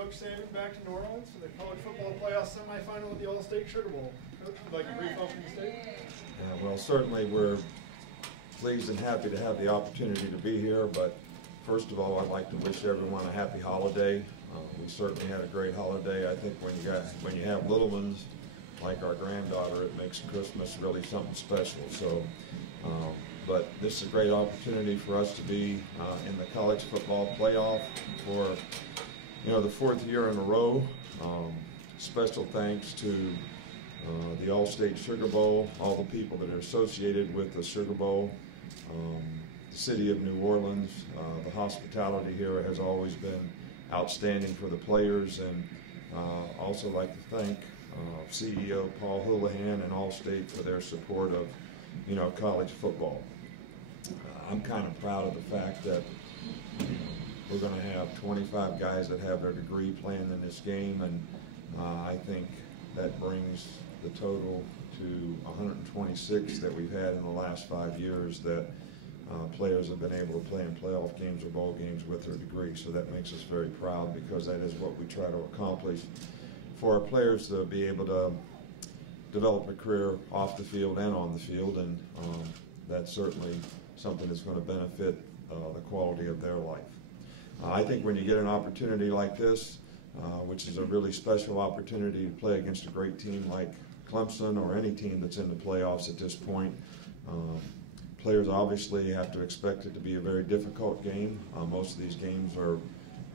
Coach Saban back to New Orleans for the college football playoff semifinal of the All-State Sugar Bowl. Coach, would you like a brief opening statement? Yeah, well, certainly we're pleased and happy to have the opportunity to be here, but first of all, I'd like to wish everyone a happy holiday. We certainly had a great holiday. I think when you have little ones like our granddaughter, it makes Christmas really something special. So, but this is a great opportunity for us to be in the college football playoff for the fourth year in a row. Special thanks to the All-State Sugar Bowl, all the people that are associated with the Sugar Bowl, the city of New Orleans. The hospitality here has always been outstanding for the players, and also like to thank CEO Paul Houlihan and All-State for their support of college football. I'm kind of proud of the fact that we're going to have 25 guys that have their degree playing in this game, and I think that brings the total to 126 that we've had in the last 5 years that players have been able to play in playoff games or bowl games with their degree. So that makes us very proud, because that is what we try to accomplish for our players, to be able to develop a career off the field and on the field, and that's certainly something that's going to benefit the quality of their life. I think when you get an opportunity like this, which is a really special opportunity to play against a great team like Clemson or any team that's in the playoffs at this point, players obviously have to expect it to be a very difficult game. Most of these games are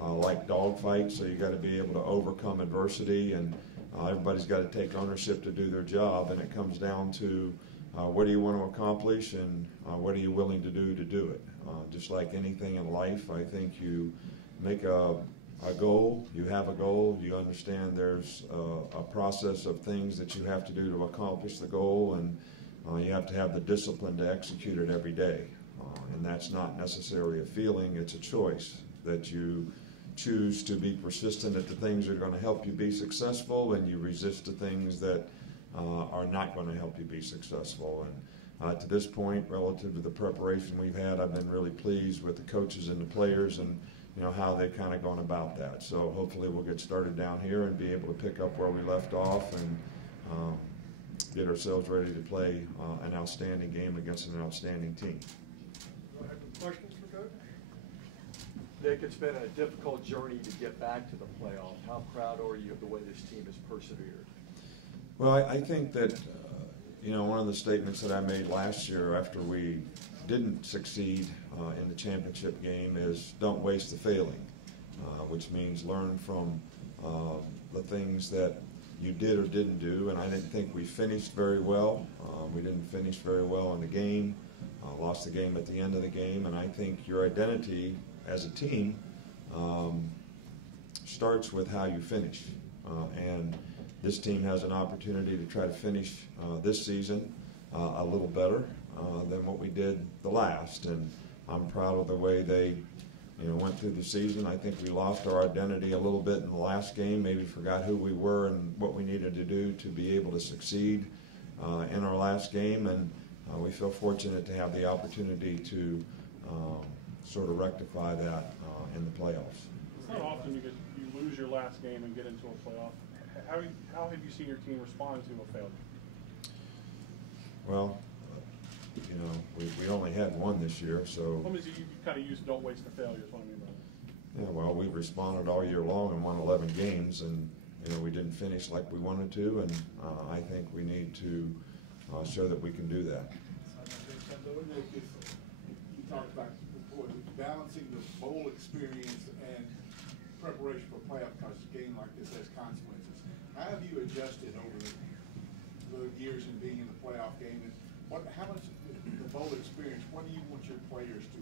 like dogfights, so you got to be able to overcome adversity, and everybody's got to take ownership to do their job, and it comes down to what do you want to accomplish, and what are you willing to do it. Just like anything in life, I think you make a goal, you have a goal, you understand there's a process of things that you have to do to accomplish the goal, and you have to have the discipline to execute it every day. And that's not necessarily a feeling, it's a choice that you choose to be persistent at the things that are going to help you be successful, and you resist the things that are not going to help you be successful. And to this point, relative to the preparation we've had, I've been really pleased with the coaches and the players, and how they've kind of gone about that. So hopefully we'll get started down here and be able to pick up where we left off, and get ourselves ready to play an outstanding game against an outstanding team. Questions for Coach? Nick, it's been a difficult journey to get back to the playoff. How proud are you of the way this team has persevered? Well, I think that one of the statements that I made last year after we didn't succeed in the championship game is don't waste the failing, which means learn from the things that you did or didn't do. And I didn't think we finished very well. We didn't finish very well in the game, lost the game at the end of the game, and I think your identity as a team starts with how you finish. And this team has an opportunity to try to finish this season a little better than what we did the last, and I'm proud of the way they went through the season. I think we lost our identity a little bit in the last game, maybe forgot who we were and what we needed to do to be able to succeed in our last game, and we feel fortunate to have the opportunity to sort of rectify that in the playoffs. It's not often you lose your last game and get into a playoff. How have you seen your team respond to a failure? Well, we only had one this year, so. What means you kind of used don't waste the failure is what I mean by that. Yeah, well, we responded all year long and won 11 games, and we didn't finish like we wanted to, and I think we need to show that we can do that. You talked about before, balancing the bowl experience and preparation for playoff, because a game like this has consequences. How have you adjusted over the years in being in the playoff game, and how much the bowl experience? What do you want your players to?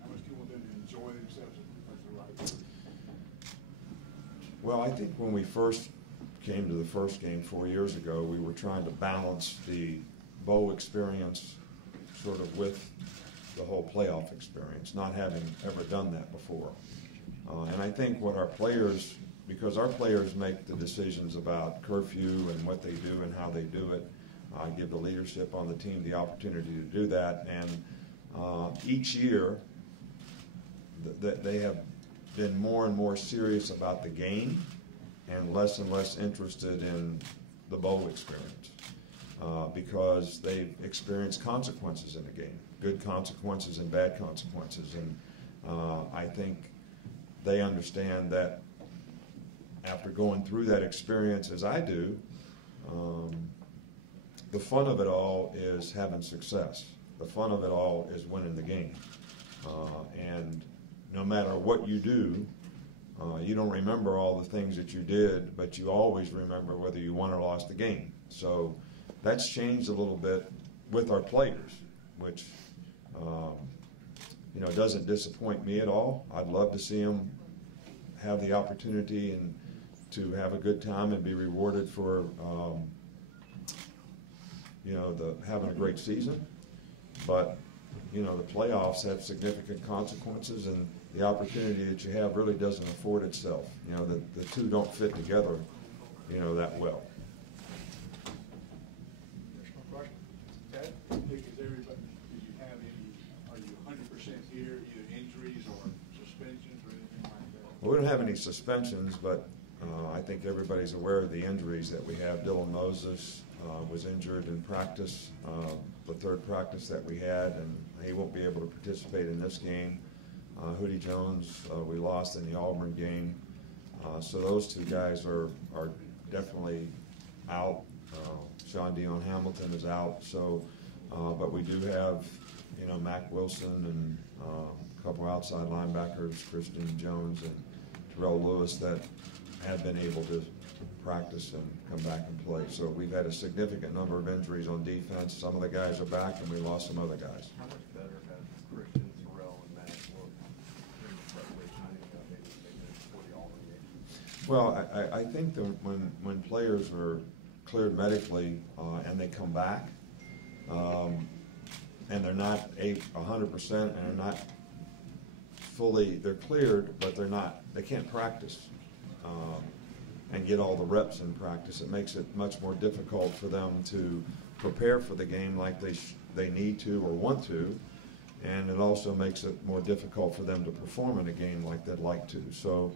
How much do you want them to enjoy themselves as the right? Well, I think when we first came to the first game 4 years ago, we were trying to balance the bowl experience sort of with the whole playoff experience, not having ever done that before. And I think what our players, because our players make the decisions about curfew and what they do and how they do it, give the leadership on the team the opportunity to do that. And each year they have been more and more serious about the game and less interested in the bowl experience because they've experienced consequences in the game, good consequences and bad consequences. And I think they understand that after going through that experience as I do, the fun of it all is having success. The fun of it all is winning the game. And no matter what you do, you don't remember all the things that you did, but you always remember whether you won or lost the game. So that's changed a little bit with our players, which doesn't disappoint me at all. I'd love to see them have the opportunity and to have a good time and be rewarded for having a great season. But the playoffs have significant consequences, and the opportunity that you have really doesn't afford itself. The two don't fit together, that well. Additional question? Ted? Nick, is everybody, do you have any, are you 100% here, either injuries or suspensions or anything like that? We don't have any suspensions, but I think everybody's aware of the injuries that we have. Dylan Moses was injured in practice, the third practice that we had, and he won't be able to participate in this game. Hootie Jones, we lost in the Auburn game. So those two guys are definitely out. Sean Dion Hamilton is out. So, but we do have, Mac Wilson and a couple outside linebackers, Christian Jones and Terrell Lewis, that have been able to practice and come back and play. So we've had a significant number of injuries on defense. Some of the guys are back, and we lost some other guys. How much better have Christian, Terrell, and Matt looked in the preparation for the Auburn game? Well, I think that when players are cleared medically and they come back, and they're not 100% and they're not fully, they're cleared, but they can't practice and get all the reps in practice. It makes it much more difficult for them to prepare for the game like they need to or want to, and it also makes it more difficult for them to perform in a game like they'd like to. So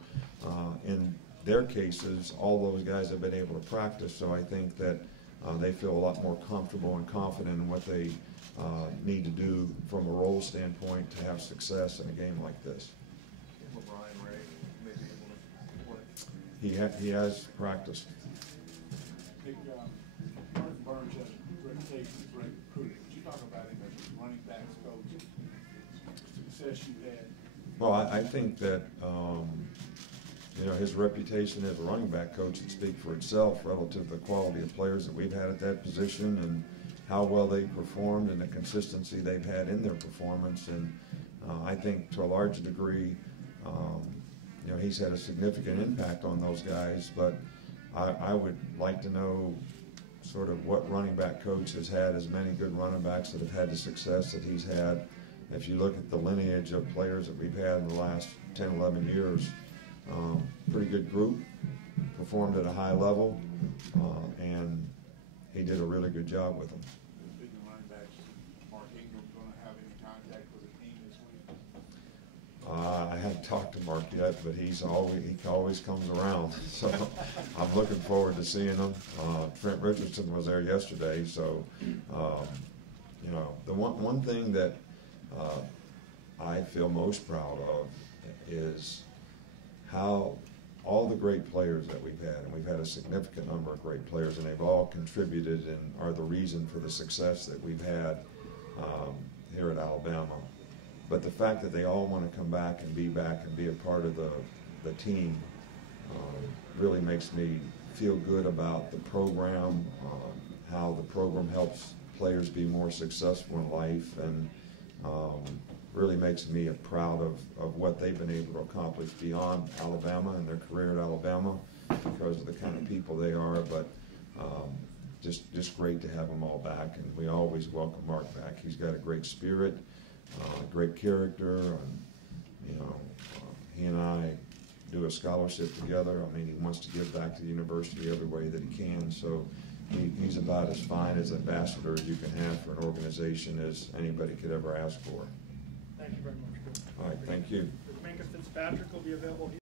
in their cases, all those guys have been able to practice, so I think that they feel a lot more comfortable and confident in what they need to do from a role standpoint to have success in a game like this. He has practiced. Nick, Martin Burns has a reputation as a great recruiter. Would you talk about him as a running backs coach, the success you had? Well, I think that his reputation as a running back coach would speak for itself relative to the quality of players that we've had at that position and how well they performed and the consistency they've had in their performance. And I think to a large degree, he's had a significant impact on those guys, but I would like to know sort of what running back coach has had as many good running backs that have had the success that he's had. If you look at the lineage of players that we've had in the last 10, 11 years, pretty good group, performed at a high level, and he did a really good job with them. Speaking of running backs, Mark Ingram's going to have any contact with the team this week? I haven't talked to Mark yet, but he always comes around. So I'm looking forward to seeing him. Trent Richardson was there yesterday, so the one thing that I feel most proud of is how all the great players that we've had, and we've had a significant number of great players, and they've all contributed and are the reason for the success that we've had here at Alabama. But the fact that they all want to come back and be a part of the team really makes me feel good about the program, how the program helps players be more successful in life, and really makes me proud of what they've been able to accomplish beyond Alabama and their career at Alabama because of the kind of people they are. But just great to have them all back, and we always welcome Mark back. He's got a great spirit, great character, and he and I do a scholarship together. I mean, he wants to give back to the university every way that he can. So he's about as fine as ambassador as you can have for an organization as anybody could ever ask for. Thank you very much. All right, thank you. Make us Patrick will be available.